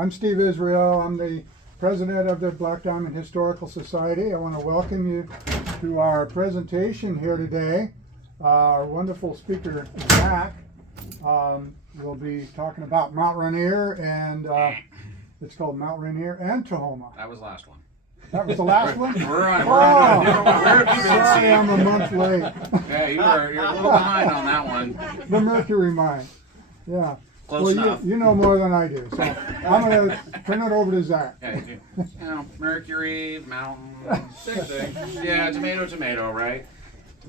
I'm Steve Israel. I'm the president of the Black Diamond Historical Society. I want to welcome you to our presentation here today. Our wonderful speaker, Zach, will be talking about Mount Rainier, and it's called Mount Rainier and Tahoma. That was the last one. That was the last one? We're on a different one. Where have you been, Sorry, Steve? I'm a month late. Yeah, you're a little behind on that one. The Mercury mine. Yeah. Close enough. You know more than I do, so I'm going to turn it over to Zach. Yeah, you do. You know, Mercury, mountain, same thing. Yeah, tomato, right?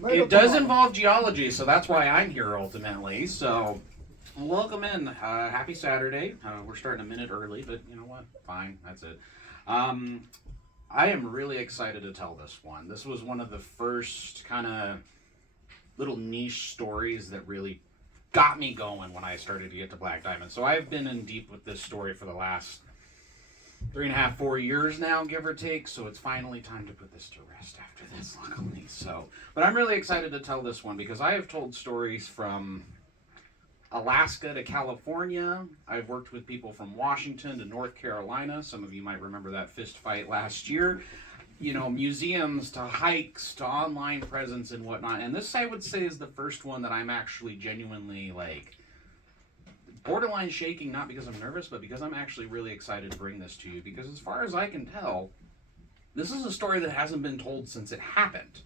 It does involve geology, so that's why I'm here ultimately. So, welcome in. Happy Saturday. We're starting a minute early, but you know what? Fine, that's it. I am really excited to tell this one. This was one of the first kind of little niche stories that really got me going when I started to get to Black Diamond. So I've been in deep with this story for the last 3.5, 4 years now, give or take. So it's finally time to put this to rest after this, luckily. So, but I'm really excited to tell this one because I have told stories from Alaska to California. I've worked with people from Washington to North Carolina. Some of you might remember that fist fight last year. You know, museums to hikes to online presence and whatnot. And this, I would say, is the first one that I'm actually genuinely like borderline shaking, not because I'm nervous, but because I'm actually really excited to bring this to you. Because as far as I can tell, this is a story that hasn't been told since it happened.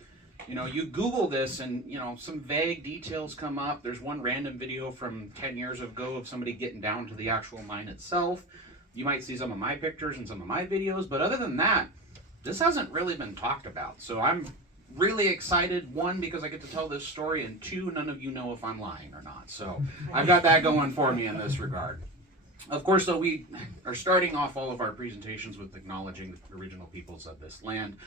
You know, you Google this and, you know, some vague details come up. There's one random video from 10 years ago of somebody getting down to the actual mine itself. You might see some of my pictures and some of my videos, but other than that, this hasn't really been talked about. So I'm really excited, one, because I get to tell this story, and two, none of you know if I'm lying or not. So I've got that going for me in this regard. Of course, though, we are starting off all of our presentations with acknowledging the original peoples of this land.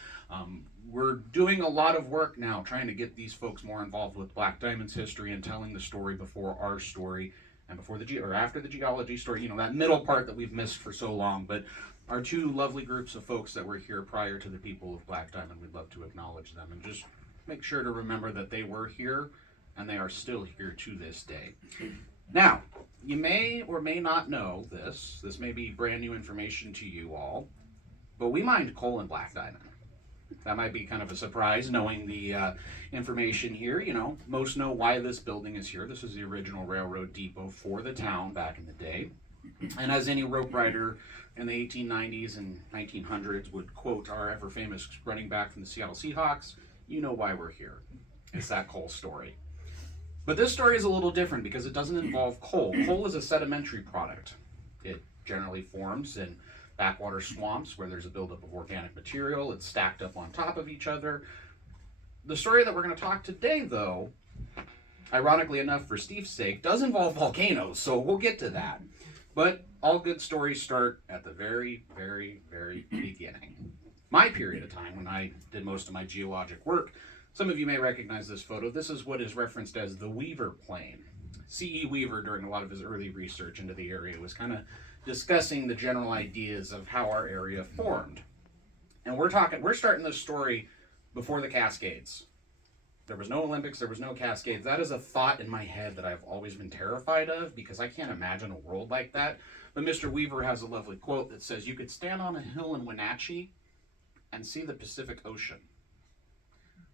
We're doing a lot of work now trying to get these folks more involved with Black Diamond's history and telling the story before our story and before or after the geology story, you know, that middle part that we've missed for so long. But our two lovely groups of folks that were here prior to the people of Black Diamond, we'd love to acknowledge them and just make sure to remember that they were here and they are still here to this day. Now, you may or may not know this. This may be brand new information to you all, but we mined coal in Black Diamond. That might be kind of a surprise knowing the information here. You know, most know why this building is here. This is the original railroad depot for the town back in the day. And as any rope rider in the 1890s and 1900s would quote our ever famous running back from the Seattle Seahawks, you know why we're here. It's that coal story. But this story is a little different because it doesn't involve coal. Coal is a sedimentary product. It generally forms in backwater swamps where there's a buildup of organic material. It's stacked up on top of each other. The story that we're going to talk today, though, ironically enough for Steve's sake, does involve volcanoes, so we'll get to that. But all good stories start at the very, very, very beginning. My period of time when I did most of my geologic work, some of you may recognize this photo. This is what is referenced as the Weaver Plain. C.E. Weaver, during a lot of his early research into the area, was kind of discussing the general ideas of how our area formed. And we're starting this story before the Cascades. There was no Olympics, there was no Cascades. That is a thought in my head that I've always been terrified of because I can't imagine a world like that. But Mr. Weaver has a lovely quote that says, "You could stand on a hill in Wenatchee and see the Pacific Ocean,"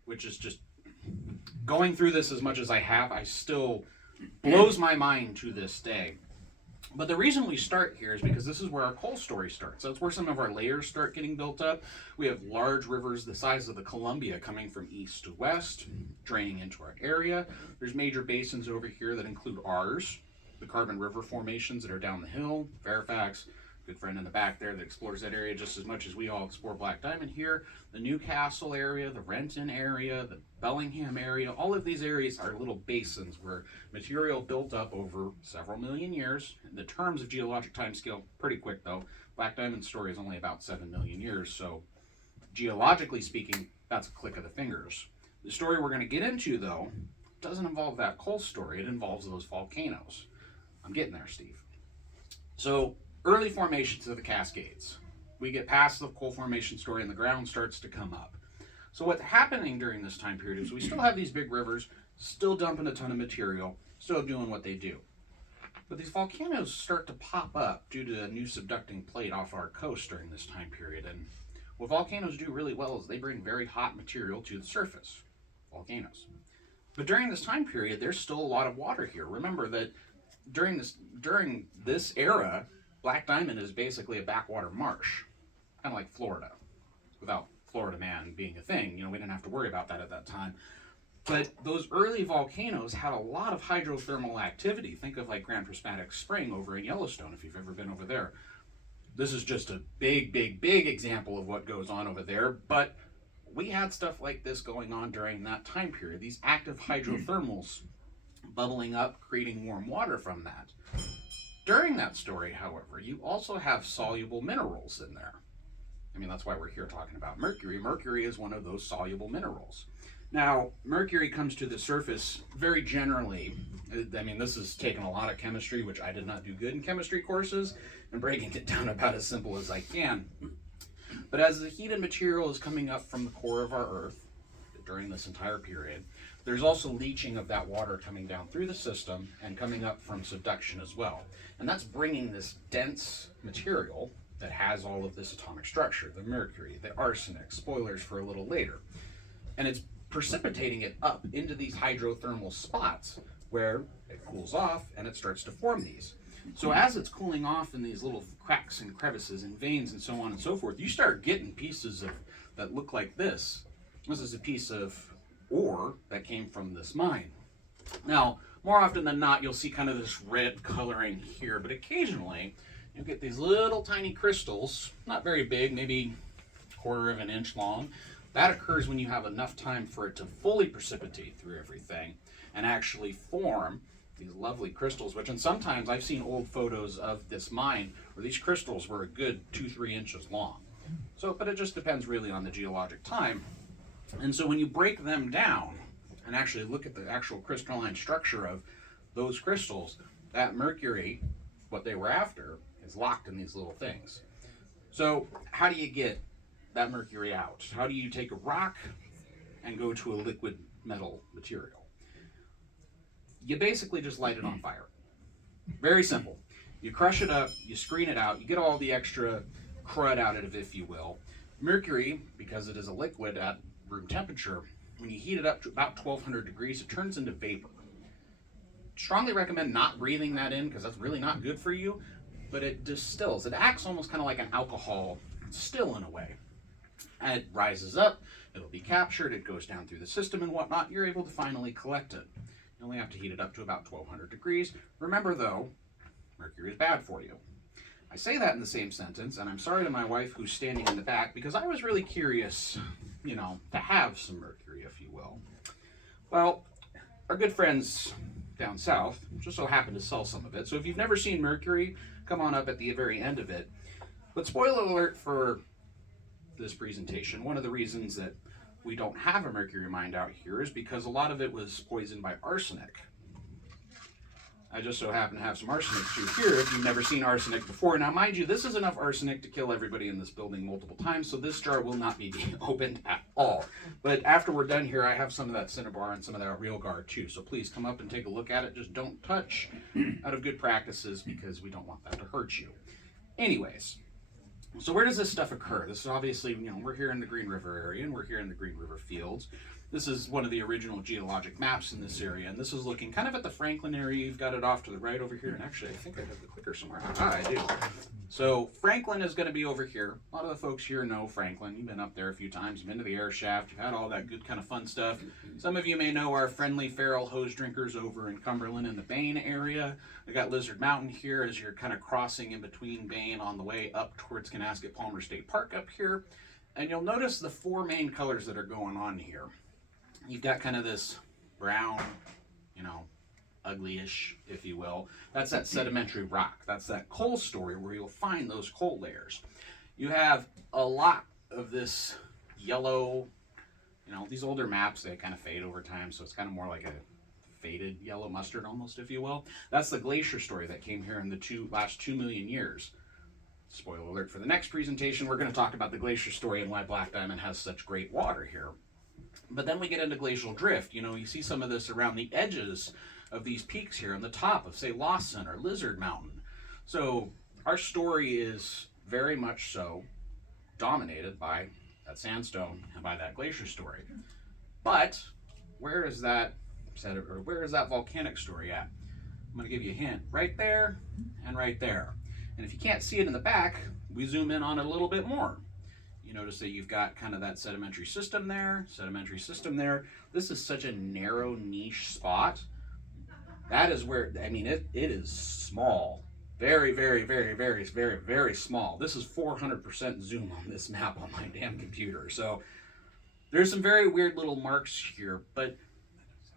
which is just, going through this as much as I have, I still blows my mind to this day. But the reason we start here is because this is where our coal story starts. That's where some of our layers start getting built up. We have large rivers the size of the Columbia coming from east to west, draining into our area. There's major basins over here that include ours, the Carbon River formations that are down the hill, Fairfax, good friend in the back there that explores that area just as much as we all explore Black Diamond here. The Newcastle area, the Renton area, the Bellingham area, all of these areas are little basins where material built up over several million years. In the terms of geologic timescale, pretty quick though. Black Diamond's story is only about 7 million years, so geologically speaking, that's a click of the fingers. The story we're going to get into though doesn't involve that coal story, it involves those volcanoes. I'm getting there, Steve. So, early formations of the Cascades. We get past the coal formation story and the ground starts to come up. So what's happening during this time period is we still have these big rivers, still dumping a ton of material, still doing what they do. But these volcanoes start to pop up due to a new subducting plate off our coast during this time period. And what volcanoes do really well is they bring very hot material to the surface. Volcanoes. But during this time period, there's still a lot of water here. Remember that during this era, Black Diamond is basically a backwater marsh, kind of like Florida, without Florida man being a thing. We didn't have to worry about that at that time. But those early volcanoes had a lot of hydrothermal activity. Think of like Grand Prismatic Spring over in Yellowstone, if you've ever been over there. This is just a big example of what goes on over there. But we had stuff like this going on during that time period. These active hydrothermals bubbling up, creating warm water from that. During that story, however, you also have soluble minerals in there. That's why we're here talking about mercury. Mercury is one of those soluble minerals. Now, mercury comes to the surface very generally. This has taken a lot of chemistry, which I did not do good in chemistry courses, and breaking it down about as simple as I can. But as the heated material is coming up from the core of our Earth during this entire period, there's also leaching of that water coming down through the system and coming up from subduction as well. And that's bringing this dense material that has all of this atomic structure, the mercury, the arsenic, spoilers for a little later. And it's precipitating it up into these hydrothermal spots where it cools off and it starts to form these. So as it's cooling off in these little cracks and crevices and veins and so on and so forth, you start getting pieces that look like this. This is a piece of ore that came from this mine. Now, more often than not, you'll see kind of this red coloring here, but occasionally you'll get these little tiny crystals, not very big, maybe 1/4 of an inch long. That occurs when you have enough time for it to fully precipitate through everything and actually form these lovely crystals, and sometimes I've seen old photos of this mine where these crystals were a good 2-3 inches long. But it just depends really on the geologic time. And so when you break them down and actually look at the actual crystalline structure of those crystals, that mercury, what they were after, is locked in these little things. So how do you get that mercury out? How do you take a rock and go to a liquid metal material? You basically just light it on fire. Very simple. You crush it up, you screen it out, you get all the extra crud out of it, if you will. Mercury, because it is a liquid at room temperature, when you heat it up to about 1200 degrees, it turns into vapor. Strongly recommend not breathing that in because that's really not good for you, but it distills. It acts almost kind of like an alcohol still in a way. And it rises up, it'll be captured, it goes down through the system and whatnot, you're able to finally collect it. You only have to heat it up to about 1200 degrees. Remember though, mercury is bad for you. I say that in the same sentence, and I'm sorry to my wife who's standing in the back because I was really curious, to have some mercury, if you will. Well, our good friends down south just so happen to sell some of it. So if you've never seen mercury, come on up at the very end of it. But spoiler alert for this presentation, one of the reasons that we don't have a mercury mine out here is because a lot of it was poisoned by arsenic. I just so happen to have some arsenic too here if you've never seen arsenic before. Now mind you, this is enough arsenic to kill everybody in this building multiple times, so this jar will not be opened at all. But after we're done here, I have some of that cinnabar and some of that real guard too, so please come up and take a look at it. Just don't touch out of good practices because we don't want that to hurt you. Anyways, so where does this stuff occur? This is obviously, we're here in the Green River area and we're here in the Green River fields. This is one of the original geologic maps in this area, and this is looking kind of at the Franklin area. You've got it off to the right over here, and actually I think I have the clicker somewhere. I do. So Franklin is going to be over here. A lot of the folks here know Franklin. You've been up there a few times. You've been to the air shaft. You've had all that good kind of fun stuff. Some of you may know our friendly feral hose drinkers over in Cumberland in the Bain area. We got Lizard Mountain here as you're kind of crossing in between Bain on the way up towards Canasket Palmer State Park up here. And you'll notice the four main colors that are going on here. You've got kind of this brown, ugly-ish, if you will. That's that sedimentary rock. That's that coal story where you'll find those coal layers. You have a lot of this yellow, these older maps, they kind of fade over time, so it's kind of more like a faded yellow mustard almost, if you will. That's the glacier story that came here in the last 2 million years. Spoiler alert for the next presentation, we're going to talk about the glacier story and why Black Diamond has such great water here. But then we get into glacial drift. You see some of this around the edges of these peaks here on the top of, say, Lawson or Lizard Mountain. So our story is very much so dominated by that sandstone and by that glacier story. But where is that volcanic story at? I'm going to give you a hint. Right there and right there. And if you can't see it in the back, we zoom in on it a little bit more. You notice that you've got kind of that sedimentary system there, This is such a narrow niche spot. That is where, I mean, it is small. Very, very, very, very, very, very small. This is 400% zoom on this map on my damn computer. So there's some very weird little marks here, but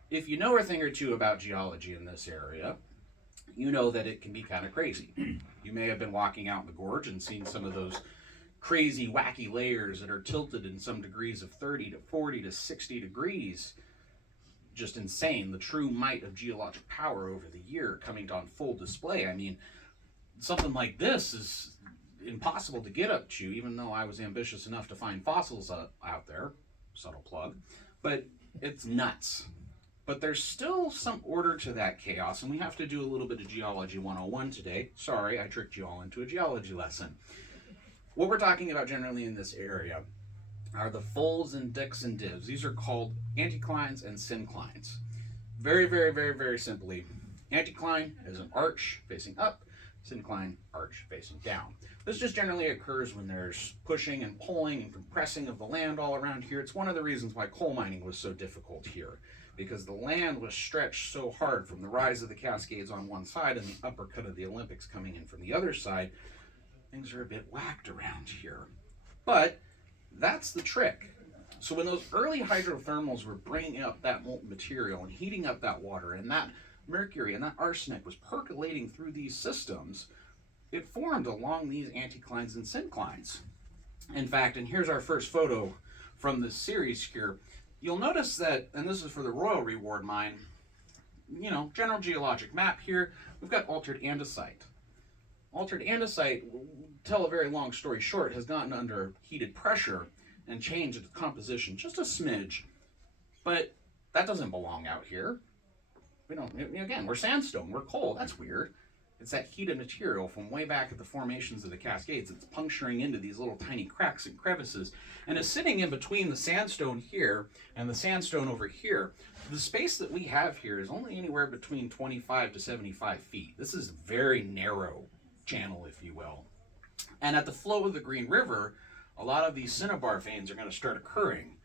if you know a thing or two about geology in this area, you know that it can be kind of crazy. You may have been walking out in the gorge and seen some of those crazy, wacky layers that are tilted in some degrees of 30 to 40 to 60 degrees. Just insane. The true might of geologic power over the year coming on full display. I mean, something like this is impossible to get up to, even though I was ambitious enough to find fossils out there. Subtle plug. But it's nuts. But there's still some order to that chaos, and we have to do a little bit of Geology 101 today. Sorry, I tricked you all into a geology lesson. What we're talking about generally in this area are the folds and dicks and divs. These are called anticlines and synclines. Very, very, very, very simply, anticline is an arch facing up, syncline arch facing down. This just generally occurs when there's pushing and pulling and compressing of the land all around here. It's one of the reasons why coal mining was so difficult here, because the land was stretched so hard from the rise of the Cascades on one side and the uppercut of the Olympics coming in from the other side. Things are a bit whacked around here. But that's the trick. So when those early hydrothermals were bringing up that molten material and heating up that water, and that mercury and that arsenic was percolating through these systems, it formed along these anticlines and synclines. In fact, and here's our first photo from this series here, you'll notice that, and this is for the Royal Reward Mine, you know, general geologic map here, we've got altered andesite. Altered andesite, tell a very long story short, has gotten under heated pressure and changed its composition just a smidge. But that doesn't belong out here. We don't, again, we're sandstone, we're coal, that's weird. It's that heated material from way back at the formations of the Cascades. It's puncturing into these little tiny cracks and crevices and is sitting in between the sandstone here and the sandstone over here. The space that we have here is only anywhere between 25 to 75 feet. This is a very narrow channel, if you will. And at the flow of the Green River, a lot of these cinnabar veins are going to start occurring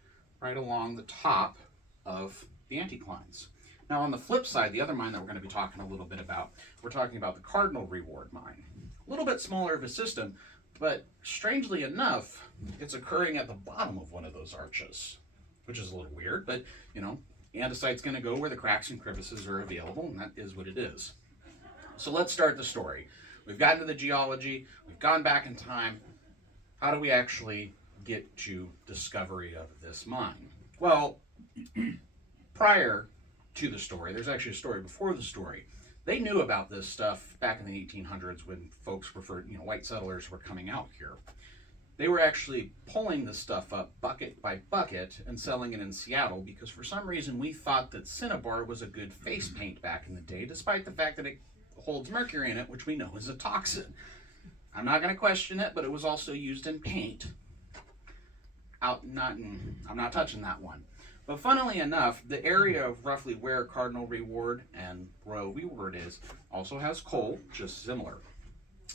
right along the top of the anticlines. Now on the flip side, the other mine that we're going to be talking a little bit about, we're talking about the Cardinal Reward Mine. A little bit smaller of a system, but strangely enough, it's occurring at the bottom of one of those arches, which is a little weird, but you know, andesite's going to go where the cracks and crevices are available, and that is what it is. So let's start the story. We've gotten to the geology, we've gone back in time. How do we actually get to discovery of this mine? Well, prior to the story, there's actually a story before the story. They knew about this stuff back in the 1800s when folks referred, you know, white settlers were coming out here. They were actually pulling this stuff up bucket by bucket and selling it in Seattle because for some reason we thought that cinnabar was a good face paint back in the day, despite the fact that it holds mercury in it, which we know is a toxin. I'm not going to question it, but it was also used in paint. I'm not touching that one. But funnily enough, the area of roughly where Cardinal Reward and Royal Reward is also has coal, just similar.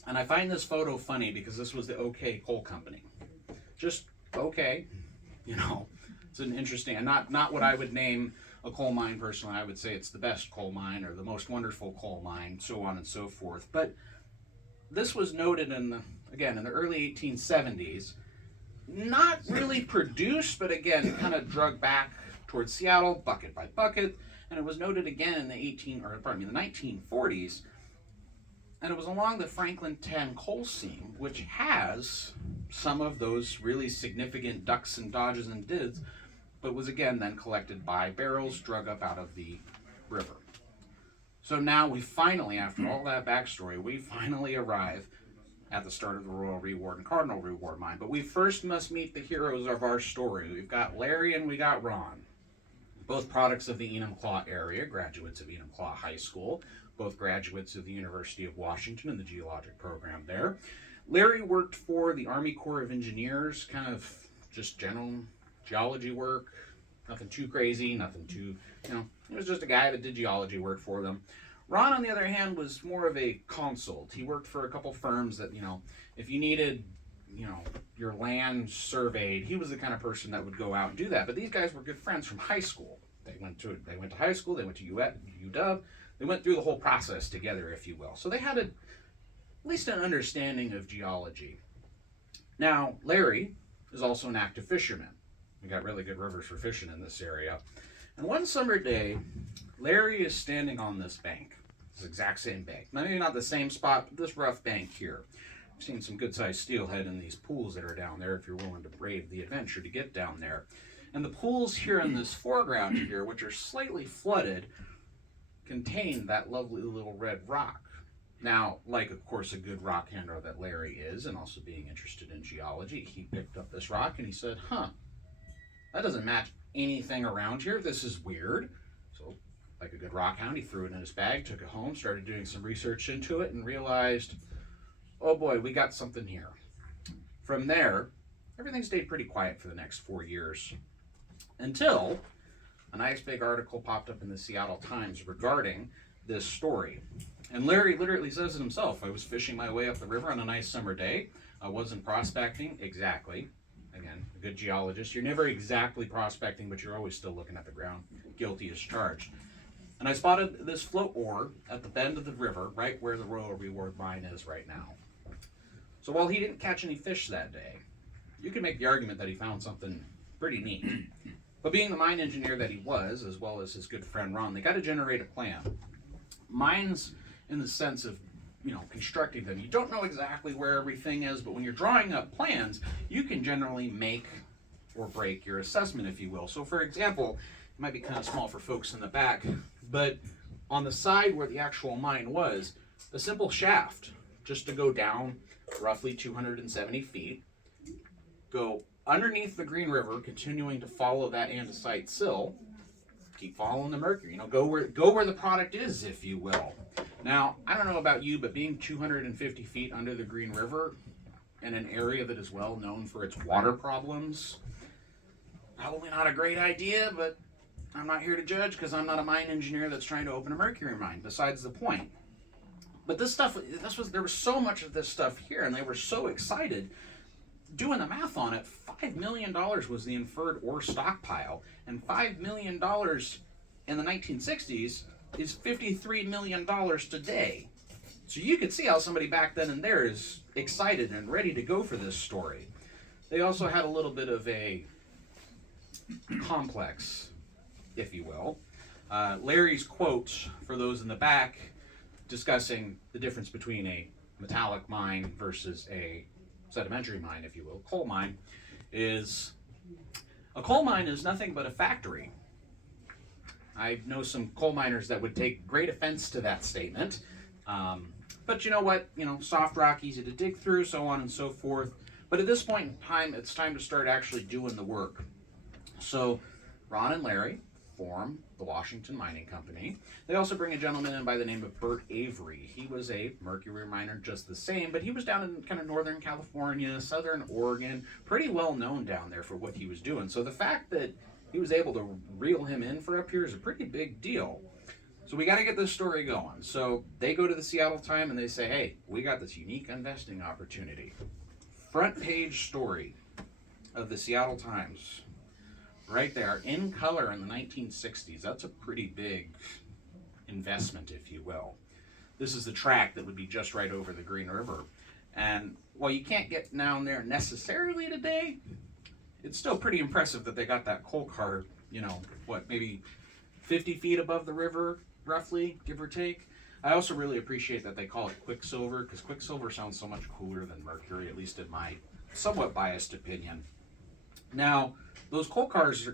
And I find this photo funny because this was the OK Coal Company. Just OK, you know, it's an interesting, and not what I would name a coal mine personally. I would say it's the best coal mine or the most wonderful coal mine, so on and so forth. But this was noted in the early 1870s. Not really produced, but again, kind of drug back towards Seattle, bucket by bucket, and it was noted again in the 1940s, and it was along the Franklin 10 coal seam, which has some of those really significant ducks and dodges and dids, but was again then collected by barrels, drug up out of the river. So now we finally, after all that backstory, we finally arrive at the start of the Royal Reward and Cardinal Reward Mine. But we first must meet the heroes of our story. We've got Larry and we got Ron. both products of the Enumclaw area, graduates of Enumclaw High School, both graduates of the University of Washington and the geologic program there. Larry worked for the Army Corps of Engineers, kind of just general geology work, nothing too crazy, nothing too, he was just a guy that did geology work for them. Ron, on the other hand, was more of a consult. He worked for a couple firms that, if you needed, your land surveyed, he was the kind of person that would go out and do that. But these guys were good friends from high school. They went to high school, they went to UW, they went through the whole process together, if you will. So they had at least an understanding of geology. Now, Larry is also an active fisherman. We got really good rivers for fishing in this area. And one summer day, Larry is standing on this bank, this exact same bank. Maybe not the same spot, but this rough bank here. I've seen some good-sized steelhead in these pools that are down there if you're willing to brave the adventure to get down there. And the pools here in this foreground here, which are slightly flooded, contain that lovely little red rock. Now, like, of course, a good rock handler that Larry is, and also being interested in geology, he picked up this rock and he said, that doesn't match anything around here. This is weird. So, like a good rock hound, he threw it in his bag, took it home, started doing some research into it, and realized, oh boy, we got something here. From there, everything stayed pretty quiet for the next 4 years, until a nice big article popped up in the Seattle Times regarding this story. And Larry literally says it himself. I was fishing my way up the river on a nice summer day. I wasn't prospecting exactly. Again, a good geologist. You're never exactly prospecting, but you're always still looking at the ground. Guilty as charged. And I spotted this float ore at the bend of the river, right where the Royal Reward Mine is right now. So while he didn't catch any fish that day, you can make the argument that he found something pretty neat. But being the mine engineer that he was, as well as his good friend Ron, they got to generate a plan. Mines, in the sense of constructing them, you don't know exactly where everything is, but when you're drawing up plans, you can generally make or break your assessment, if you will. So for example, it might be kind of small for folks in the back, but on the side where the actual mine was, a simple shaft just to go down roughly 270 feet, go underneath the Green River, continuing to follow that andesite sill, keep following the Mercury, go where the product is, if you will. Now, I don't know about you, but being 250 feet under the Green River in an area that is well known for its water problems, probably not a great idea, but I'm not here to judge because I'm not a mine engineer that's trying to open a mercury mine, besides the point. But there was so much of this stuff here, and they were so excited. Doing the math on it, $5 million was the inferred ore stockpile, and $5 million in the 1960s is $53 million today. So you could see how somebody back then and there is excited and ready to go for this story. They also had a little bit of a complex, if you will. Larry's quote, for those in the back, discussing the difference between a metallic mine versus a sedimentary mine, if you will, coal mine, is a coal mine is nothing but a factory. I know some coal miners that would take great offense to that statement. But you know what? Soft rock, easy to dig through, so on and so forth. But at this point in time, it's time to start actually doing the work. So Ron and Larry form the Washington Mining Company. They also bring a gentleman in by the name of Bert Avery. He was a mercury miner just the same, but he was down in kind of Northern California, Southern Oregon, pretty well known down there for what he was doing. So the fact that he was able to reel him in for up here is a pretty big deal. So we got to get this story going. So they go to the Seattle Times and they say, hey, we got this unique investing opportunity. Front page story of the Seattle Times. Right there, in color in the 1960s. That's a pretty big investment, if you will. This is the track that would be just right over the Green River. And while you can't get down there necessarily today, it's still pretty impressive that they got that coal car, maybe 50 feet above the river, roughly, give or take. I also really appreciate that they call it Quicksilver, because Quicksilver sounds so much cooler than Mercury, at least in my somewhat biased opinion. Now, those coal cars,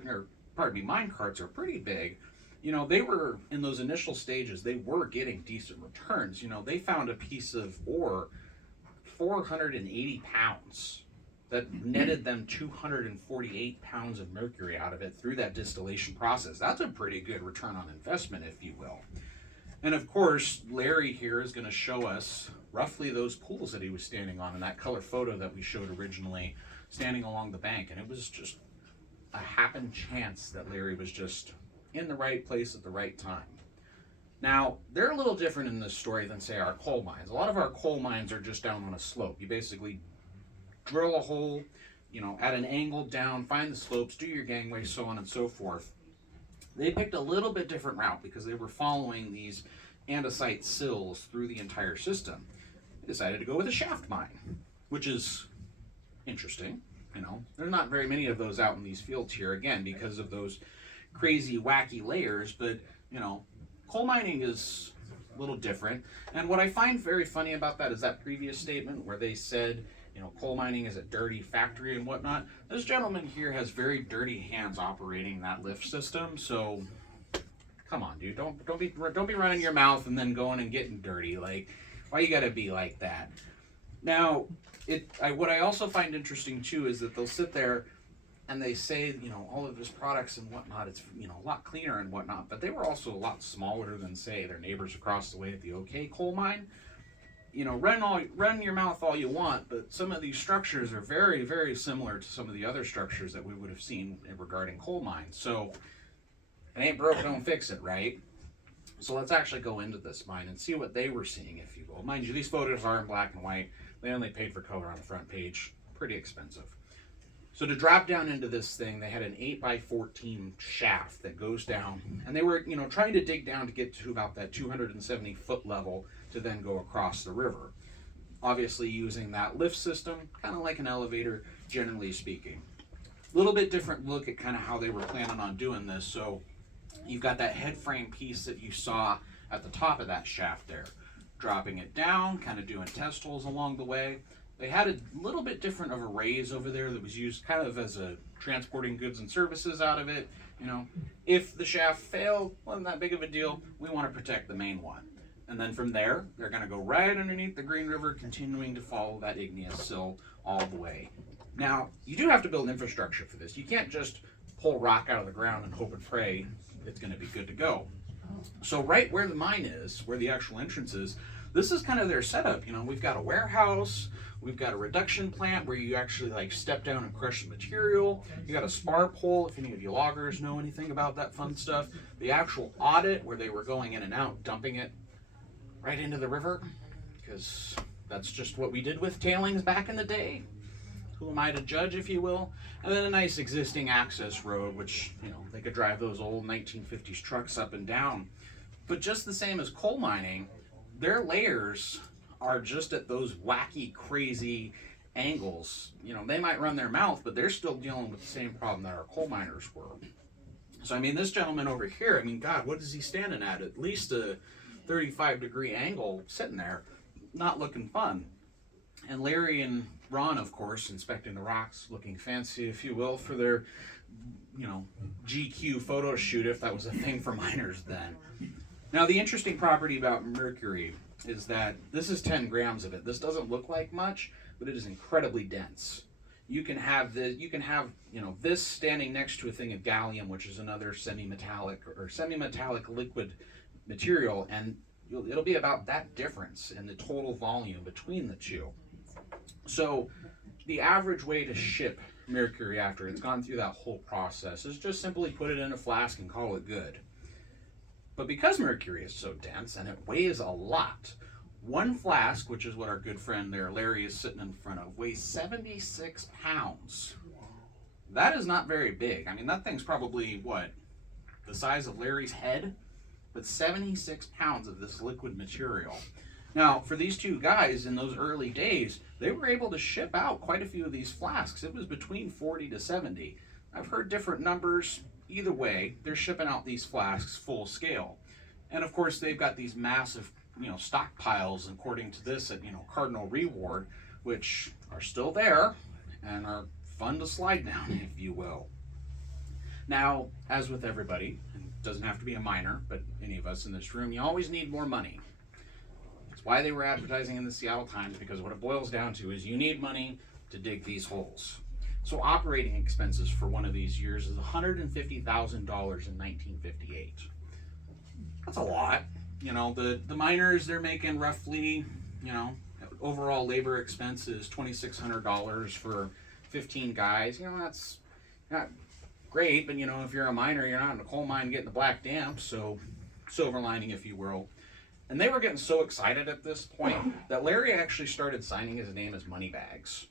mine carts are pretty big. They were, in those initial stages, they were getting decent returns. They found a piece of ore, 480 pounds, that netted them 248 pounds of mercury out of it through that distillation process. That's a pretty good return on investment, if you will. And of course, Larry here is going to show us roughly those pools that he was standing on in that color photo that we showed originally, standing along the bank. And it was just a happen chance that Larry was just in the right place at the right time. Now, they're a little different in this story than, say, our coal mines. A lot of our coal mines are just down on a slope. You basically drill a hole, at an angle down, find the slopes, do your gangway, so on and so forth. They picked a little bit different route because they were following these andesite sills through the entire system. They decided to go with a shaft mine, which is interesting. There's not very many of those out in these fields here, again, because of those crazy, wacky layers, but, coal mining is a little different. And what I find very funny about that is that previous statement where they said, coal mining is a dirty factory and whatnot. This gentleman here has very dirty hands operating that lift system. So, come on, dude, don't be running your mouth and then going and getting dirty. Like, why you gotta be like that? Now, what I also find interesting too is that they'll sit there and they say, all of his products and whatnot, it's, a lot cleaner and whatnot, but they were also a lot smaller than, say, their neighbors across the way at the OK coal mine. Run your mouth all you want, but some of these structures are very, very similar to some of the other structures that we would have seen regarding coal mines. So, it ain't broke, don't fix it, right? So let's actually go into this mine and see what they were seeing, if you will. Mind you, these photos are in black and white. They only paid for color on the front page. Pretty expensive. So to drop down into this thing, they had an 8x14 shaft that goes down, and they were, trying to dig down to get to about that 270 foot level to then go across the river. Obviously using that lift system, kind of like an elevator, generally speaking. A little bit different look at kind of how they were planning on doing this. So you've got that head frame piece that you saw at the top of that shaft there. Dropping it down, kind of doing test holes along the way. They had a little bit different of a raise over there that was used kind of as a transporting goods and services out of it. If the shaft failed, wasn't that big of a deal. We want to protect the main one. And then from there, they're going to go right underneath the Green River, continuing to follow that igneous sill all the way. Now, you do have to build infrastructure for this. You can't just pull rock out of the ground and hope and pray it's going to be good to go. So right where the mine is, where the actual entrance is, this is kind of their setup. We've got a warehouse, we've got a reduction plant where you actually step down and crush the material. You got a spar pole, if any of you loggers know anything about that fun stuff. The actual audit where they were going in and out, dumping it right into the river, because that's just what we did with tailings back in the day. Who am I to judge, if you will? And then a nice existing access road, which, they could drive those old 1950s trucks up and down. But just the same as coal mining, their layers are just at those wacky, crazy angles. They might run their mouth, but they're still dealing with the same problem that our coal miners were. So, this gentleman over here, God, what is he standing at? At least a 35-degree angle sitting there, not looking fun. And Larry and Ron, of course, inspecting the rocks, looking fancy, if you will, for their, GQ photo shoot, if that was a thing for miners then. Now, the interesting property about mercury is that this is 10 grams of it. This doesn't look like much, but it is incredibly dense. You can have this standing next to a thing of gallium, which is another semi-metallic liquid material, and it'll be about that difference in the total volume between the two. So the average way to ship mercury after it's gone through that whole process is just simply put it in a flask and call it good. But because mercury is so dense and it weighs a lot, one flask, which is what our good friend there, Larry, is sitting in front of, weighs 76 pounds. That is not very big. That thing's probably, the size of Larry's head? But 76 pounds of this liquid material. Now, for these two guys in those early days, they were able to ship out quite a few of these flasks. It was between 40 to 70. I've heard different numbers. Either way, they're shipping out these flasks full scale. And of course, they've got these massive, stockpiles, according to this, at, Cardinal Reward, which are still there and are fun to slide down, if you will. Now, as with everybody, it doesn't have to be a miner, but any of us in this room, you always need more money. That's why they were advertising in the Seattle Times, because what it boils down to is you need money to dig these holes. So operating expenses for one of these years is $150,000 in 1958. That's a lot. You know, the miners, they're making roughly, you know, overall labor expense is $2,600 for 15 guys. You know, that's not great, but you know, if you're a miner, you're not in a coal mine getting the black damp, so silver lining, if you will. And they were getting so excited at this point that Larry actually started signing his name as Moneybags.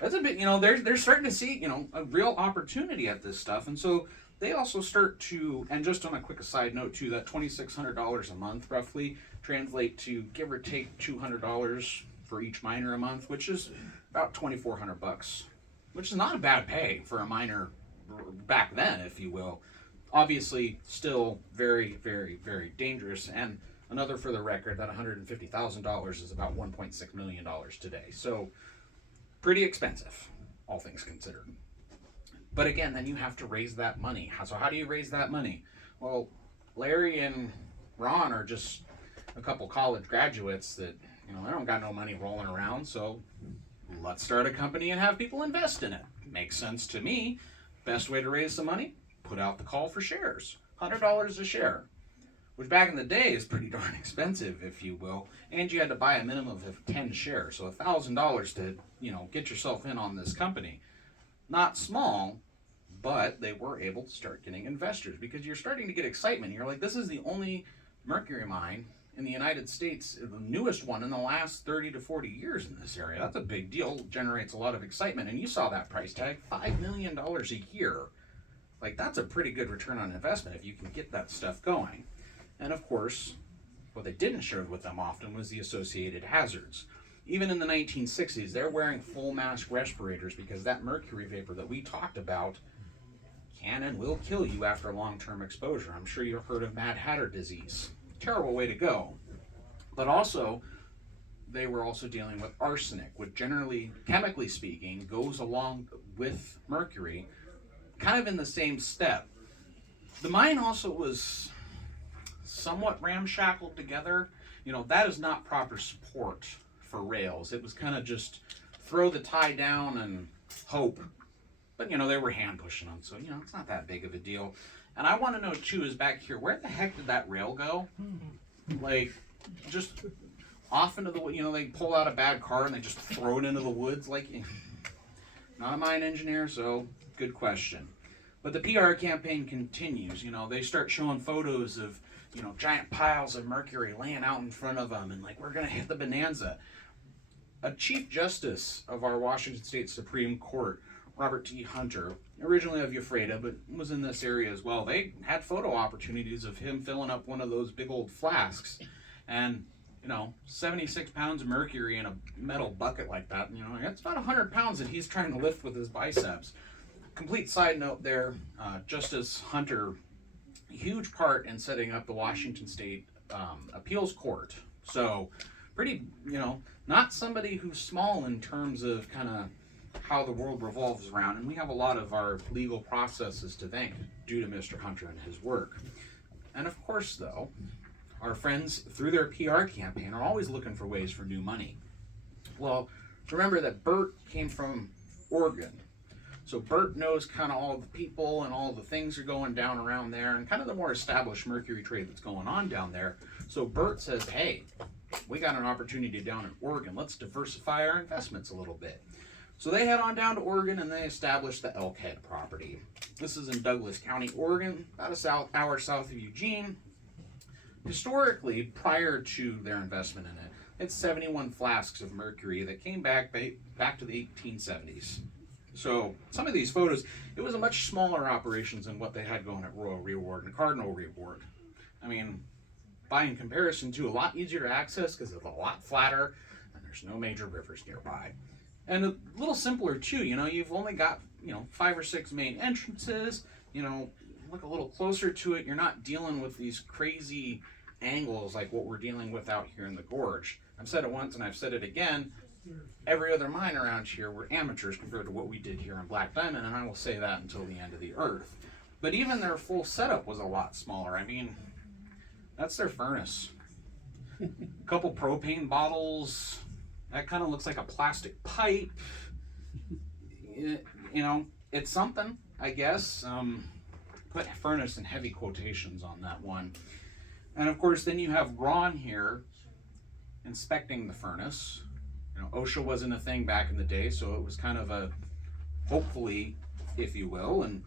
That's a bit, you know, they're starting to see, you know, a real opportunity at this stuff. And so they also start to, and just on a quick side note too, that $2,600 a month roughly translate to give or take $200 for each miner a month, which is about $2,400, which is not a bad pay for a miner back then, if you will. Obviously, still very, very, very dangerous. And another for the record, that $150,000 is about $1.6 million today. So pretty expensive, all things considered. But again, then you have to raise that money. So how do you raise that money? Well, Larry and Ron are just a couple college graduates that, you know, they don't got no money rolling around. So let's start a company and have people invest in it. Makes sense to me. Best way to raise some money? Put out the call for shares. $100 a share, which back in the day is pretty darn expensive, if you will. And you had to buy a minimum of 10 shares, so $1,000 to, you know, get yourself in on this company. Not small, but they were able to start getting investors because you're starting to get excitement. You're like, this is the only mercury mine in the United States, the newest one in the last 30 to 40 years in this area. That's a big deal, generates a lot of excitement. And you saw that price tag, $5 million a year. Like, that's a pretty good return on investment if you can get that stuff going. And of course, what they didn't share with them often was the associated hazards. Even in the 1960s, they're wearing full mask respirators because that mercury vapor that we talked about can and will kill you after long-term exposure. I'm sure you've heard of Mad Hatter disease. Terrible way to go. But also, they were also dealing with arsenic, which generally, chemically speaking, goes along with mercury, kind of in the same step. The mine also was somewhat ramshackled together. You know, that is not proper support for rails. It was kind of just throw the tie down and hope. But, you know, they were hand pushing them, so, you know, it's not that big of a deal. And I want to know, too, is back here, where the heck did that rail go? Like, just off into the, you know, they pull out a bad car and they just throw it into the woods. Like, not a mine engineer, so good question. But the PR campaign continues. You know, they start showing photos of, you know, giant piles of mercury laying out in front of them, and like, we're going to hit the bonanza. A Chief Justice of our Washington State Supreme Court, Robert T. Hunter, originally of Ephrata, but was in this area as well. They had photo opportunities of him filling up one of those big old flasks, and, you know, 76 pounds of mercury in a metal bucket like that, you know, that's about 100 pounds that he's trying to lift with his biceps. Complete side note there, Justice Hunter, huge part in setting up the Washington State Appeals Court. So, pretty, you know, not somebody who's small in terms of kind of how the world revolves around. And we have a lot of our legal processes to thank due to Mr. Hunter and his work. And of course, though, our friends, through their PR campaign, are always looking for ways for new money. Well, remember that Bert came from Oregon. So Bert knows kind of all the people and all the things are going down around there and kind of the more established mercury trade that's going on down there. So Bert says, hey, we got an opportunity down in Oregon. Let's diversify our investments a little bit. So they head on down to Oregon and they established the Elkhead property. This is in Douglas County, Oregon, about an hour south of Eugene. Historically, prior to their investment in it, it's 71 flasks of mercury that came back to the 1870s. So some of these photos, it was a much smaller operations than what they had going at Royal Reward and Cardinal Reward. I mean, by in comparison to, a lot easier to access because it's a lot flatter and there's no major rivers nearby. And a little simpler too, you know, you've only got, you know, 5 or 6 main entrances, you know, look a little closer to it, you're not dealing with these crazy angles like what we're dealing with out here in the gorge. I've said it once and I've said it again, every other mine around here were amateurs compared to what we did here in Black Diamond, and I will say that until the end of the earth. But even their full setup was a lot smaller. I mean, that's their furnace. A couple propane bottles, that kind of looks like a plastic pipe. you know, it's something, I guess. Put furnace in heavy quotations on that one. And of course, then you have Ron here inspecting the furnace. You know, OSHA wasn't a thing back in the day, so it was kind of a, hopefully, if you will. And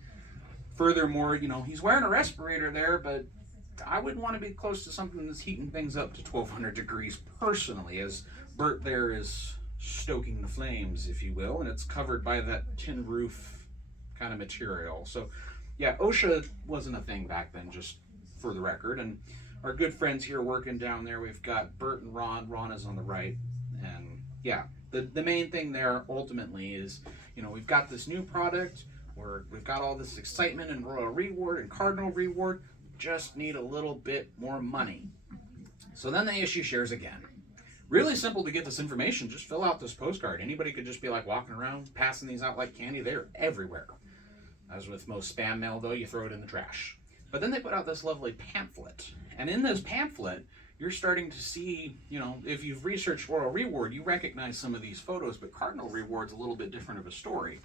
furthermore, you know, he's wearing a respirator there, but I wouldn't want to be close to something that's heating things up to 1200 degrees personally, as Bert there is stoking the flames, if you will, and it's covered by that tin roof kind of material. So yeah, OSHA wasn't a thing back then, just for the record. And our good friends here working down there, we've got Bert and Ron. Ron is on the right. And yeah, the main thing there ultimately is, you know, we've got this new product where we've got all this excitement and Royal Reward and Cardinal Reward, just need a little bit more money. So then they issue shares again. Really simple to get this information. Just fill out this postcard. Anybody could just be like walking around passing these out like candy. They're everywhere. As with most spam mail, though, you throw it in the trash. But then they put out this lovely pamphlet. And in this pamphlet, you're starting to see, you know, if you've researched Royal Reward, you recognize some of these photos, but Cardinal Reward's a little bit different of a story.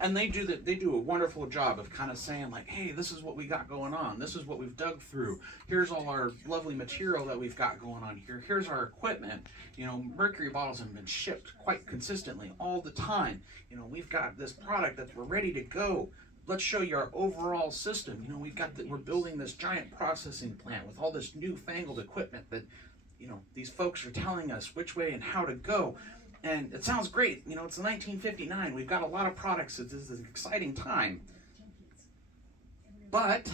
And they do a wonderful job of kind of saying like, hey, this is what we got going on. This is what we've dug through. Here's all our lovely material that we've got going on here. Here's our equipment. You know, Mercury bottles have been shipped quite consistently all the time. You know, we've got this product that we're ready to go. Let's show you our overall system. You know, we're building this giant processing plant with all this newfangled equipment that, you know, these folks are telling us which way and how to go. And it sounds great. You know, it's 1959. We've got a lot of products. This is an exciting time. But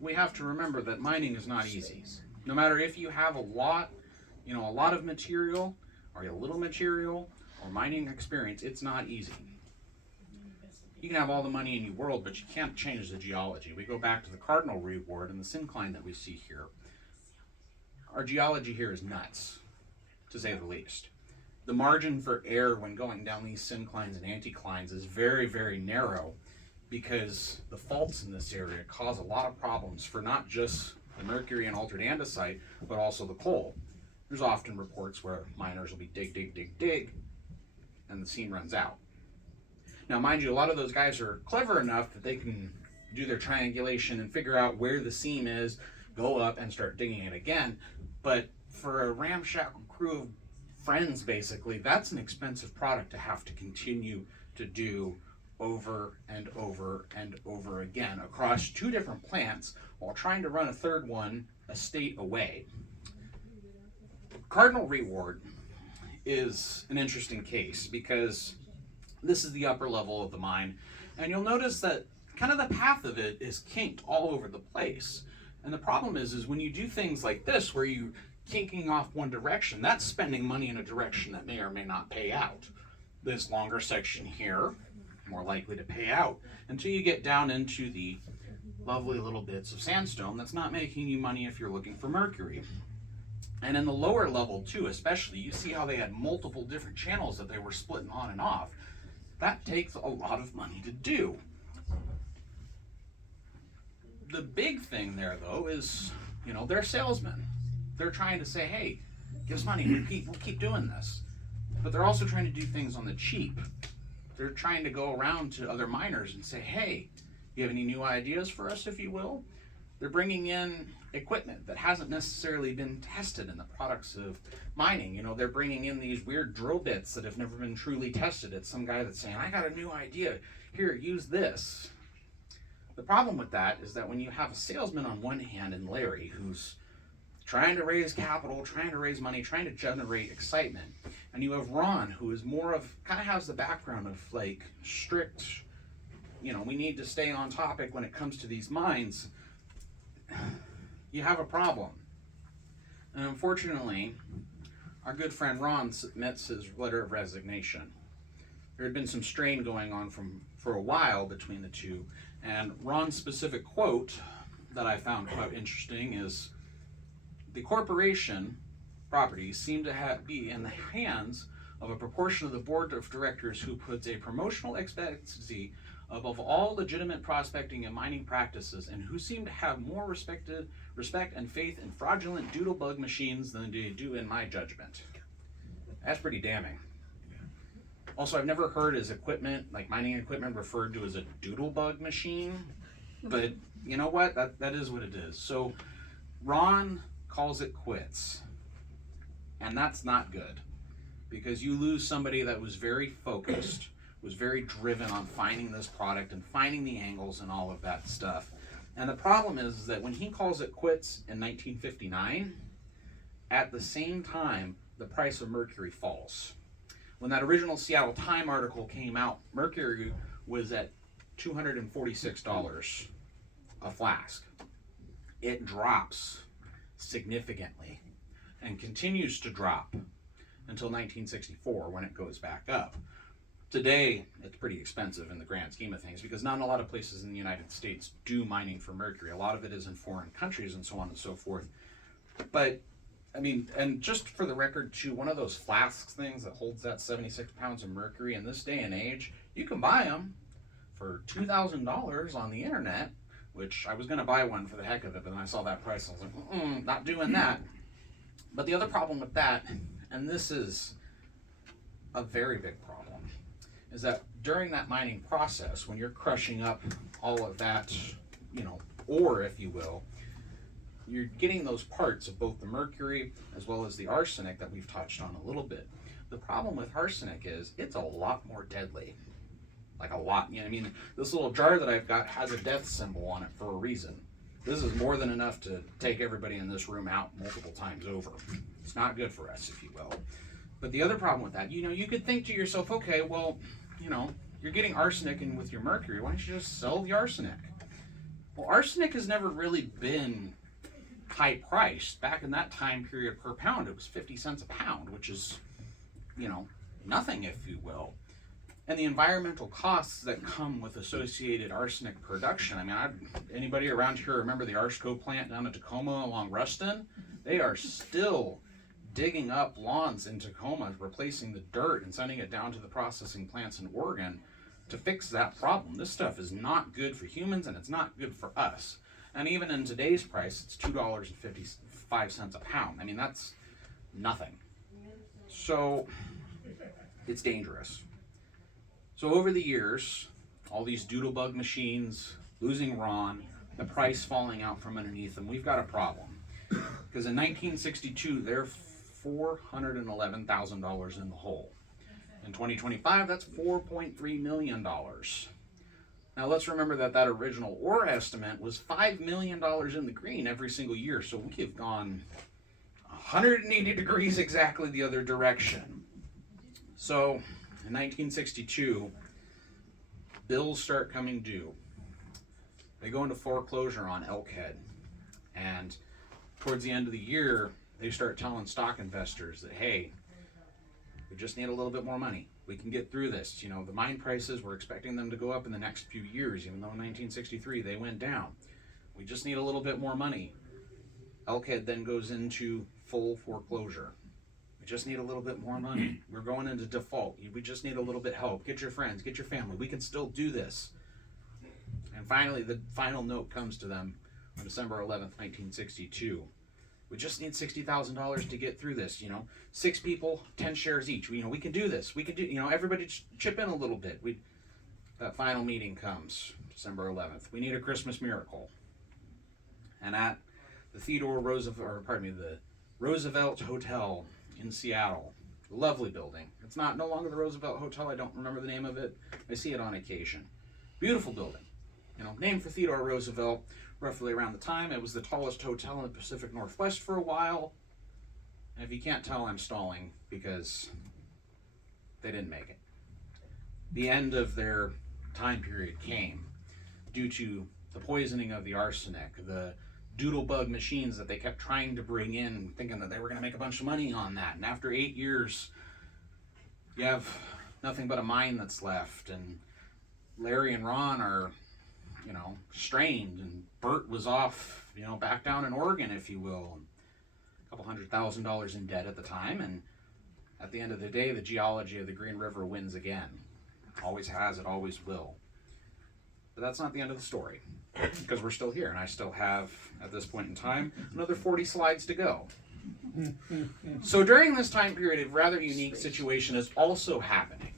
we have to remember that mining is not easy. No matter if you have a lot of material, or a little material, or mining experience, it's not easy. You can have all the money in your world, but you can't change the geology. We go back to the Cardinal Reward and the syncline that we see here. Our geology here is nuts, to say the least. The margin for error when going down these synclines and anticlines is very, very narrow, because the faults in this area cause a lot of problems for not just the Mercury and altered andesite, but also the coal. There's often reports where miners will be dig, and the seam runs out. Now, mind you, a lot of those guys are clever enough that they can do their triangulation and figure out where the seam is, go up and start digging it again. But for a ramshackle crew of friends, basically, that's an expensive product to have to continue to do over and over and over again across two different plants while trying to run a third one a state away. Cardinal Reward is an interesting case because this is the upper level of the mine, and you'll notice that kind of the path of it is kinked all over the place. And the problem is when you do things like this where you kinking off one direction, that's spending money in a direction that may or may not pay out. This longer section here, more likely to pay out, until you get down into the lovely little bits of sandstone that's not making you money if you're looking for mercury. And in the lower level too, especially, you see how they had multiple different channels that they were splitting on and off. That takes a lot of money to do. The big thing there, though, is, you know, they're salesmen. They're trying to say, hey, give us money, we'll keep doing this. But they're also trying to do things on the cheap. They're trying to go around to other miners and say, hey, you have any new ideas for us, if you will? They're bringing in equipment that hasn't necessarily been tested in the products of mining. You know, they're bringing in these weird drill bits that have never been truly tested. It's some guy that's saying, I got a new idea. Here, use this. The problem with that is that when you have a salesman on one hand and Larry, who's trying to raise capital, trying to raise money, trying to generate excitement, and you have Ron, who is more of, kind of has the background of like strict, you know, we need to stay on topic when it comes to these mines, you have a problem. And unfortunately, our good friend Ron submits his letter of resignation. There had been some strain going on for a while between the two, and Ron's specific quote that I found quite interesting is, the corporation properties seem to be in the hands of a proportion of the board of directors who puts a promotional expectancy above all legitimate prospecting and mining practices, and who seem to have more respect and faith in fraudulent doodlebug machines than they do in my judgment. That's pretty damning. Also, I've never heard as equipment, like mining equipment, referred to as a doodlebug machine. But you know what? That is what it is. So Ron calls it quits. And that's not good. Because you lose somebody that was very focused, was very driven on finding this product and finding the angles and all of that stuff. And the problem is that when he calls it quits in 1959, at the same time, the price of mercury falls. When that original Seattle Time article came out, mercury was at $246 a flask. It drops significantly and continues to drop until 1964 when it goes back up. Today, it's pretty expensive in the grand scheme of things because not a lot of places in the United States do mining for mercury. A lot of it is in foreign countries and so on and so forth. But, I mean, and just for the record too, one of those flasks things that holds that 76 pounds of mercury in this day and age, you can buy them for $2,000 on the internet, which I was going to buy one for the heck of it, but then I saw that price and I was like, not doing that. But the other problem with that, and this is a very big problem, is that during that mining process, when you're crushing up all of that, ore, if you will, you're getting those parts of both the mercury as well as the arsenic that we've touched on a little bit. The problem with arsenic is it's a lot more deadly. Like a lot. This little jar that I've got has a death symbol on it for a reason. This is more than enough to take everybody in this room out multiple times over. It's not good for us, if you will. But the other problem with that, you could think to yourself, okay, well, you're getting arsenic in with your mercury. Why don't you just sell the arsenic? Well, arsenic has never really been high priced. Back in that time period per pound, it was 50 cents a pound, which is, nothing, if you will. And the environmental costs that come with associated arsenic production. Anybody around here remember the Arsco plant down in Tacoma along Ruston? They are still digging up lawns in Tacoma, replacing the dirt and sending it down to the processing plants in Oregon to fix that problem. This stuff is not good for humans and it's not good for us. And even in today's price, it's $2.55 a pound. That's nothing. So it's dangerous. So over the years, all these doodlebug machines, losing Ron, the price falling out from underneath them, we've got a problem. Because in 1962, they're $411,000 in the hole. In 2025, that's $4.3 million. Now let's remember that original ore estimate was $5 million in the green every single year. So we have gone 180 degrees exactly the other direction. So in 1962, bills start coming due. They go into foreclosure on Elkhead. And towards the end of the year, they start telling stock investors that, hey, we just need a little bit more money. We can get through this. The mine prices, we're expecting them to go up in the next few years, even though in 1963 they went down. We just need a little bit more money. Elkhead then goes into full foreclosure. We just need a little bit more money. We're going into default. We just need a little bit help. Get your friends, get your family. We can still do this. And finally, the final note comes to them on December 11th, 1962. We just need $60,000 to get through this. 6 people, 10 shares each. We can do this. We can do. Everybody chip in a little bit. That final meeting comes December 11th. We need a Christmas miracle. And at the Roosevelt Hotel in Seattle, a lovely building. It's no longer the Roosevelt Hotel. I don't remember the name of it. I see it on occasion. Beautiful building. Named for Theodore Roosevelt. Roughly around the time, it was the tallest hotel in the Pacific Northwest for a while. And if you can't tell, I'm stalling because they didn't make it. The end of their time period came due to the poisoning of the arsenic, the doodlebug machines that they kept trying to bring in, thinking that they were going to make a bunch of money on that. And after 8 years, you have nothing but a mine that's left. And Larry and Ron are, strained. And Bert was off, back down in Oregon, if you will. A couple $100,000 in debt at the time. And at the end of the day, the geology of the Green River wins again. Always has, it always will. But that's not the end of the story, because we're still here, and I still have, at this point in time, another 40 slides to go. So during this time period, a rather unique situation is also happening.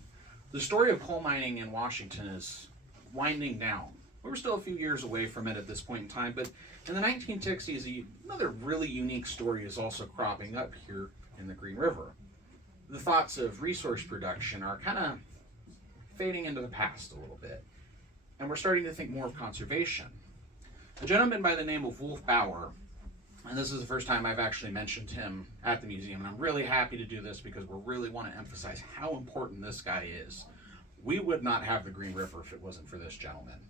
The story of coal mining in Washington is winding down. We're still a few years away from it at this point in time, but in the 1960s, another really unique story is also cropping up here in the Green River. The thoughts of resource production are kind of fading into the past a little bit, and we're starting to think more of conservation. A gentleman by the name of Wolf Bauer, and this is the first time I've actually mentioned him at the museum, and I'm really happy to do this because we really want to emphasize how important this guy is. We would not have the Green River if it wasn't for this gentleman.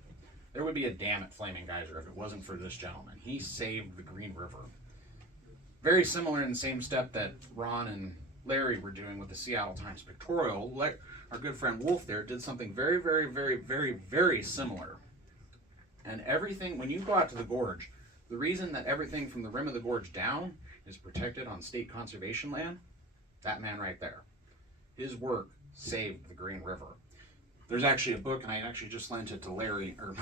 There would be a dam at Flaming Geyser if it wasn't for this gentleman. He saved the Green River. Very similar in the same step that Ron and Larry were doing with the Seattle Times pictorial. Our good friend Wolf there did something very, very, very, very, very similar. And everything, when you go out to the gorge, the reason that everything from the rim of the gorge down is protected on state conservation land, that man right there. His work saved the Green River. There's actually a book, and I actually just lent it to Larry, or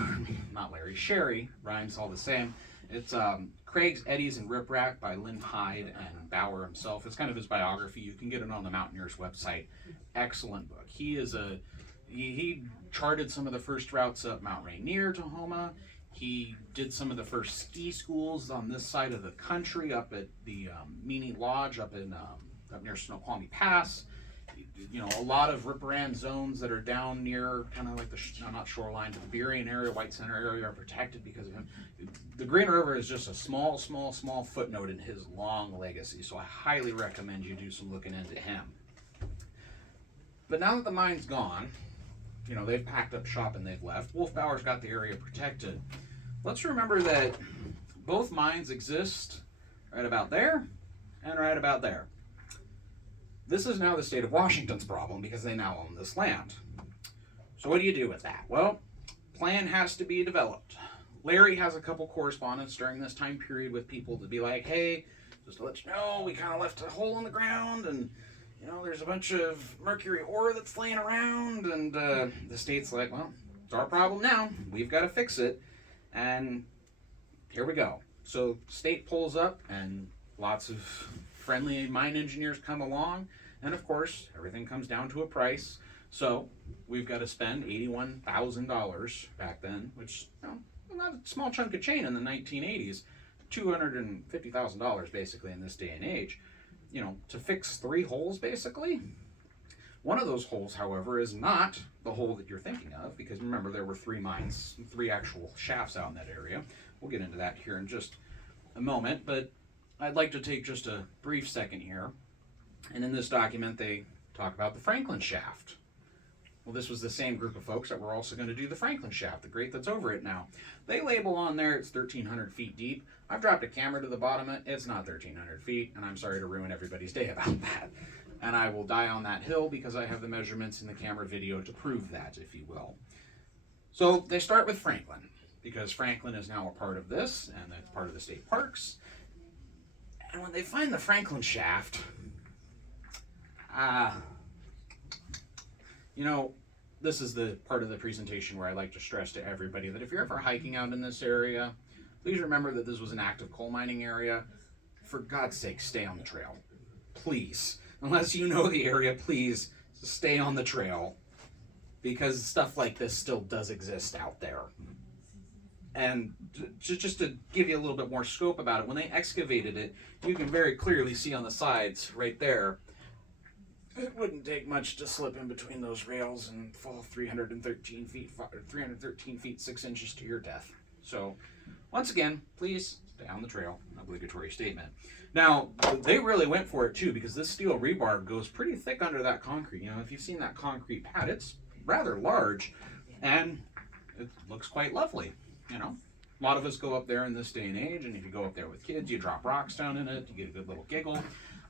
not Larry, Sherry, rhymes all the same. It's Craig's Eddies and Riprack by Lynn Hyde and Bauer himself. It's kind of his biography. You can get it on the Mountaineers website. Excellent book. He charted some of the first routes up Mount Rainier to Homa. He did some of the first ski schools on this side of the country, up at the Meany Lodge up near Snoqualmie Pass. You know, a lot of riparian zones that are down near kind of like not shoreline, but the Berrien area, White Center area are protected because of him. The Green River is just a small footnote in his long legacy, so I highly recommend you do some looking into him. But now that the mine's gone, you know, they've packed up shop and they've left. Wolf Bauer's got the area protected. Let's remember that both mines exist right about there and right about there. This is now the state of Washington's problem because they now own this land. So what do you do with that? Well, plan has to be developed. Larry has a couple correspondence during this time period with people to be like, hey, just to let you know, we kind of left a hole in the ground and, you know, there's a bunch of mercury ore that's laying around, and the state's like, well, it's our problem now. We've got to fix it. And here we go. So state pulls up and lots of friendly mine engineers come along, and of course everything comes down to a price. So we've got to spend $81,000 back then, which, you know, not a small chunk of change in the 1980s, $250,000 basically in this day and age, you know, to fix 3 holes basically. One of those holes, however, is not the hole that you're thinking of, because remember there were 3 mines, 3 actual shafts out in that area. We'll get into that here in just a moment, but I'd like to take just a brief second here. And in this document, they talk about the Franklin shaft. Well, this was the same group of folks that were also going to do the Franklin shaft, the grate that's over it now. They label on there it's 1,300 feet deep. I've dropped a camera to the bottom of it. It's not 1,300 feet, and I'm sorry to ruin everybody's day about that. And I will die on that hill because I have the measurements in the camera video to prove that, if you will. So they start with Franklin, because Franklin is now a part of this, and it's part of the state parks. And when they find the Franklin shaft, you know, this is the part of the presentation where I like to stress to everybody that if you're ever hiking out in this area, please remember that this was an active coal mining area. For God's sake, stay on the trail. Please. Unless you know the area, please stay on the trail, because stuff like this still does exist out there. And just to give you a little bit more scope about it, when they excavated it, you can very clearly see on the sides right there, it wouldn't take much to slip in between those rails and fall 313 feet 6 inches to your death. So once again, please stay on the trail. Obligatory statement. Now, they really went for it too, because this steel rebar goes pretty thick under that concrete. You know, if you've seen that concrete pad, it's rather large and it looks quite lovely. You know, a lot of us go up there in this day and age, and if you go up there with kids, you drop rocks down in it, you get a good little giggle.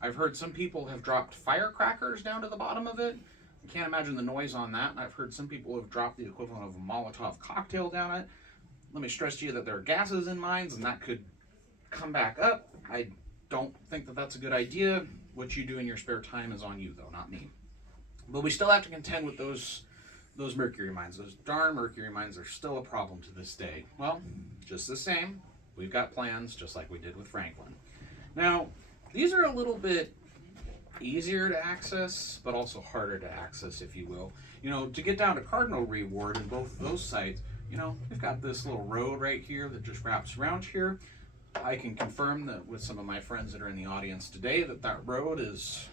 I've heard some people have dropped firecrackers down to the bottom of it. I can't imagine the noise on that. And I've heard some people have dropped the equivalent of a Molotov cocktail down it. Let me stress to you that there are gases in mines, and that could come back up. I don't think that that's a good idea. What you do in your spare time is on you, though, not me. But we still have to contend with those mercury mines. Those darn mercury mines are still a problem to this day. Well, just the same, we've got plans, just like we did with Franklin. Now, these are a little bit easier to access, but also harder to access, if you will. You know, to get down to Cardinal Reward in both of those sites, you know, we've got this little road right here that just wraps around here. I can confirm that with some of my friends that are in the audience today that that road is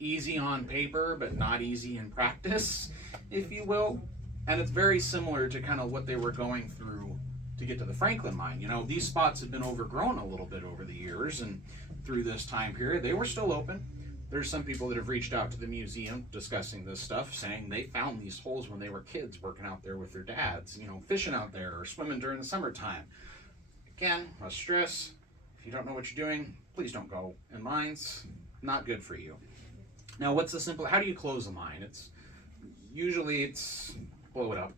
easy on paper, but not easy in practice, if you will. And it's very similar to kind of what they were going through to get to the Franklin mine. You know, these spots have been overgrown a little bit over the years, and through this time period, they were still open. There's some people that have reached out to the museum discussing this stuff, saying they found these holes when they were kids working out there with their dads, you know, fishing out there or swimming during the summertime. Again, I stress, if you don't know what you're doing, please don't go in mines. Not good for you. Now, what's the simple, how do you close a mine? Usually it's blow it up.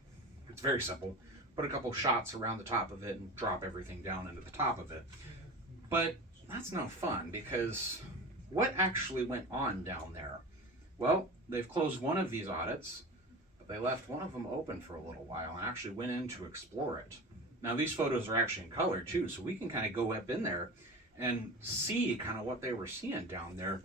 It's very simple. Put a couple shots around the top of it and drop everything down into the top of it. But that's no fun, because what actually went on down there? Well, they've closed one of these audits, but they left one of them open for a little while and actually went in to explore it. Now, these photos are actually in color too, so we can kind of go up in there and see kind of what they were seeing down there.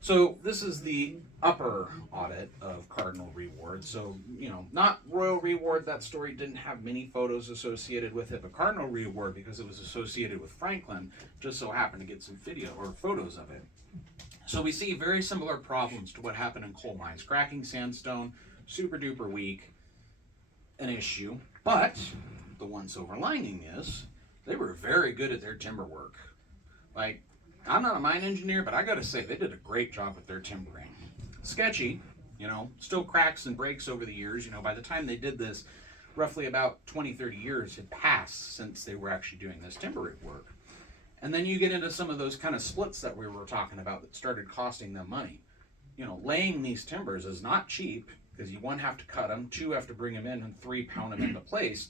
So this is the upper audit of Cardinal Reward. So, you know, not Royal Reward, that story didn't have many photos associated with it, but Cardinal Reward, because it was associated with Franklin, just so happened to get some video or photos of it. So we see very similar problems to what happened in coal mines. Cracking sandstone, super duper weak, an issue. But the one silver lining is they were very good at their timber work. Like, I'm not a mine engineer, but I gotta say, they did a great job with their timbering. Sketchy, you know, still cracks and breaks over the years. You know, by the time they did this, roughly about 20, 30 years had passed since they were actually doing this timbering work. And then you get into some of those kind of splits that we were talking about that started costing them money. You know, laying these timbers is not cheap, because you, one, have to cut them, two, have to bring them in, and three, pound them into place.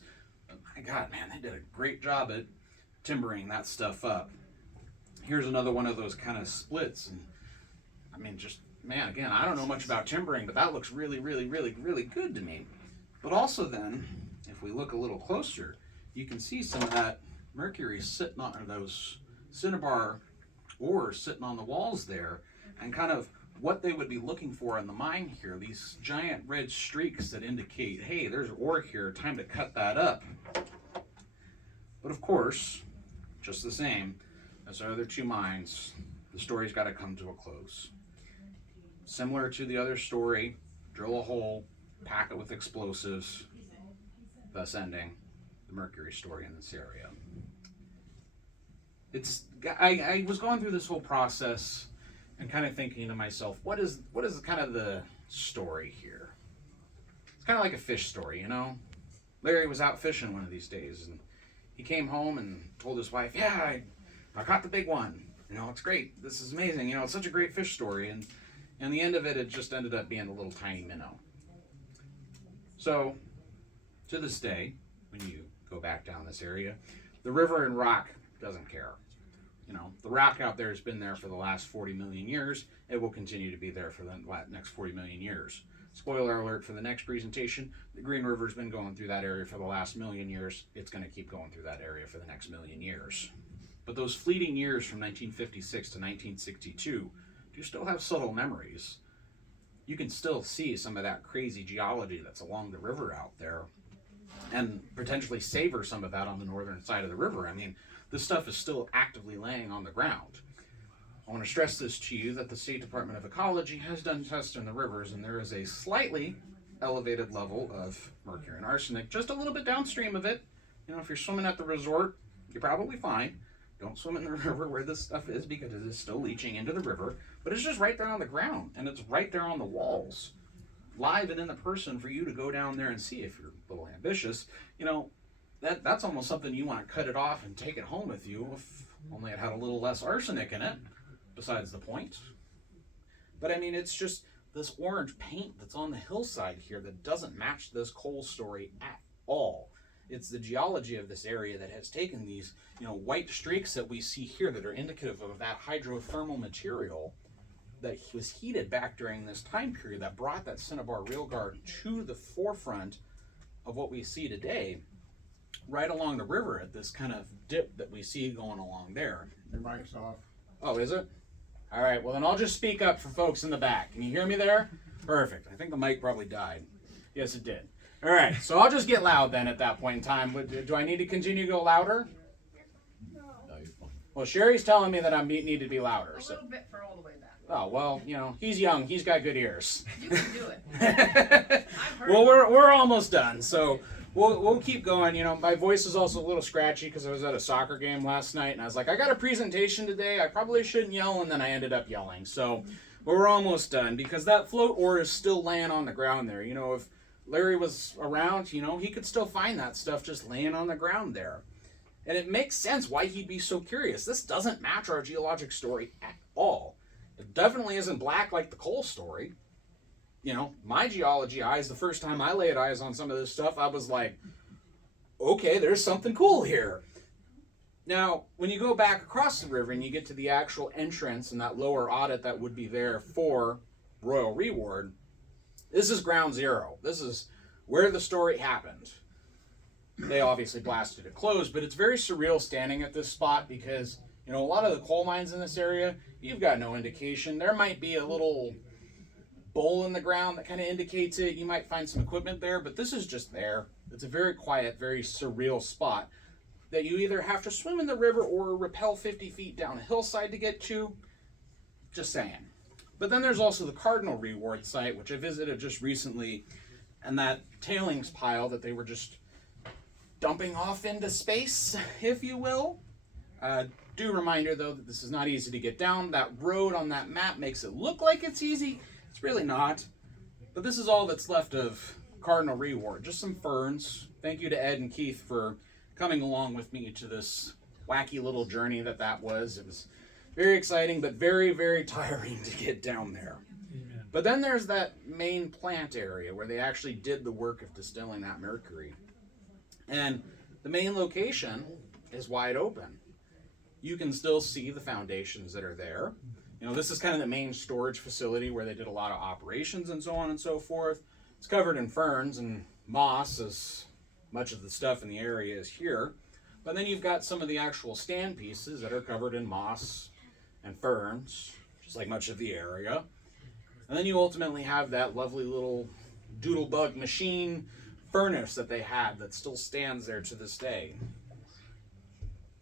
But my God, man, they did a great job at timbering that stuff up. Here's another one of those kind of splits, and I mean, just, man, again, I don't know much about timbering, but that looks really, really, really, really good to me. But also then, if we look a little closer, you can see some of that Mercury sitting on, or those cinnabar ores sitting on the walls there, and kind of what they would be looking for in the mine here, these giant red streaks that indicate, hey, there's ore here, time to cut that up. But of course, just the same as our other two mines, the story's got to come to a close. Similar to the other story, drill a hole, pack it with explosives, thus ending the Mercury story in this area. I was going through this whole process and kind of thinking to myself, what is kind of the story here? It's kind of like a fish story, you know? Larry was out fishing one of these days, and he came home and told his wife, yeah, I caught the big one. You know, it's great. This is amazing. You know, it's such a great fish story. And the end of it, it just ended up being a little tiny minnow. So, to this day, when you go back down this area, the river and rock doesn't care. You know, the rock out there has been there for the last 40 million years. It will continue to be there for the next 40 million years. Spoiler alert for the next presentation, the Green River's been going through that area for the last million years. It's going to keep going through that area for the next million years. But those fleeting years from 1956 to 1962 do still have subtle memories. You can still see some of that crazy geology that's along the river out there, and potentially savor some of that on the northern side of the river. I mean, this stuff is still actively laying on the ground. I want to stress this to you, that the State Department of Ecology has done tests in the rivers, and there is a slightly elevated level of mercury and arsenic just a little bit downstream of it. You know, if you're swimming at the resort, you're probably fine. Don't swim in the river where this stuff is, because it is still leaching into the river. But it's just right there on the ground, and it's right there on the walls, live and in the person for you to go down there and see if you're a little ambitious. You know, that's almost something you want to cut it off and take it home with you, if only it had a little less arsenic in it, besides the point. But I mean, it's just this orange paint that's on the hillside here that doesn't match this coal story at all. It's the geology of this area that has taken these, you know, white streaks that we see here that are indicative of that hydrothermal material that was heated back during this time period that brought that cinnabar railguard to the forefront of what we see today, right along the river at this kind of dip that we see going along there. Your mic's off. Oh, is it? All right, well then I'll just speak up for folks in the back. Can you hear me there? Perfect. I think the mic probably died. Yes, it did. All right, so I'll just get loud then at that point in time. Do I need to continue to go louder? No. Well, Sherry's telling me that I need to be louder. A little bit for all the way back. Oh, well, you know, he's young. He's got good ears. You can do it. I've heard Well, we're almost done, so we'll keep going. You know, my voice is also a little scratchy because I was at a soccer game last night, and I was like, I got a presentation today. I probably shouldn't yell, and then I ended up yelling. So we're almost done because that float ore is still laying on the ground there. You know, if Larry was around, you know, he could still find that stuff just laying on the ground there. And it makes sense why he'd be so curious. This doesn't match our geologic story at all. It definitely isn't black like the coal story. You know, my geology eyes, the first time I laid eyes on some of this stuff, I was like, okay, there's something cool here. Now, when you go back across the river and you get to the actual entrance and that lower audit that would be there for Royal Reward, this is ground zero. This is where the story happened. They obviously blasted it closed, but it's very surreal standing at this spot because, you know, a lot of the coal mines in this area, you've got no indication. There might be a little bowl in the ground that kind of indicates it. You might find some equipment there, but this is just there. It's a very quiet, very surreal spot that you either have to swim in the river or rappel 50 feet down a hillside to get to. Just saying. But then there's also the Cardinal Reward site, which I visited just recently, and that tailings pile that they were just dumping off into space, if you will. Do reminder, though, that this is not easy to get down. That road on that map makes it look like it's easy. It's really not. But this is all that's left of Cardinal Reward. Just some ferns. Thank you to Ed and Keith for coming along with me to this wacky little journey that was. It was very exciting, but very, very tiring to get down there. Amen. But then there's that main plant area where they actually did the work of distilling that mercury. And the main location is wide open. You can still see the foundations that are there. You know, this is kind of the main storage facility where they did a lot of operations and so on and so forth. It's covered in ferns and moss, as much of the stuff in the area is here. But then you've got some of the actual stand pieces that are covered in moss and ferns, just like much of the area. And then you ultimately have that lovely little doodlebug machine furnace that they had that still stands there to this day.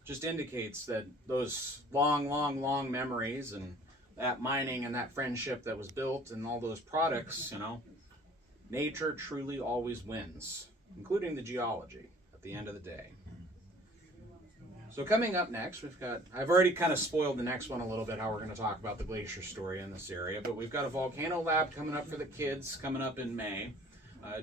Just indicates that those long memories and that mining and that friendship that was built and all those products, you know, nature truly always wins, including the geology at the end of the day. So coming up next, I've already kind of spoiled the next one a little bit, how we're going to talk about the glacier story in this area, but we've got a volcano lab coming up for the kids coming up in May.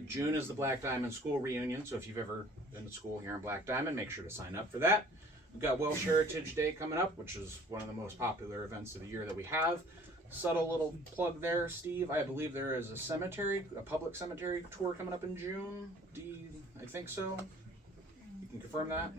June is the Black Diamond School reunion, so if you've ever been to school here in Black Diamond, make sure to sign up for that. We've got Welsh Heritage Day coming up, which is one of the most popular events of the year that we have. Subtle little plug there, Steve. I believe there is a public cemetery tour coming up in June. I think so. You can confirm that?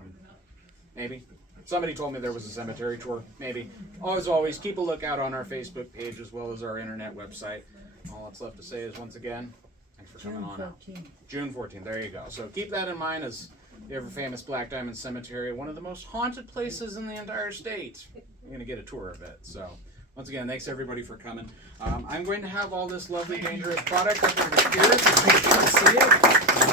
Maybe. Somebody told me there was a cemetery tour. Maybe. As always, keep a lookout on our Facebook page as well as our internet website. All that's left to say is, once again, thanks for coming on out. June 14th. There you go. So keep that in mind as the ever-famous Black Diamond Cemetery, one of the most haunted places in the entire state. You're going to get a tour of it. So once again, thanks everybody for coming. I'm going to have all this lovely, dangerous product up in the here. So you can see it.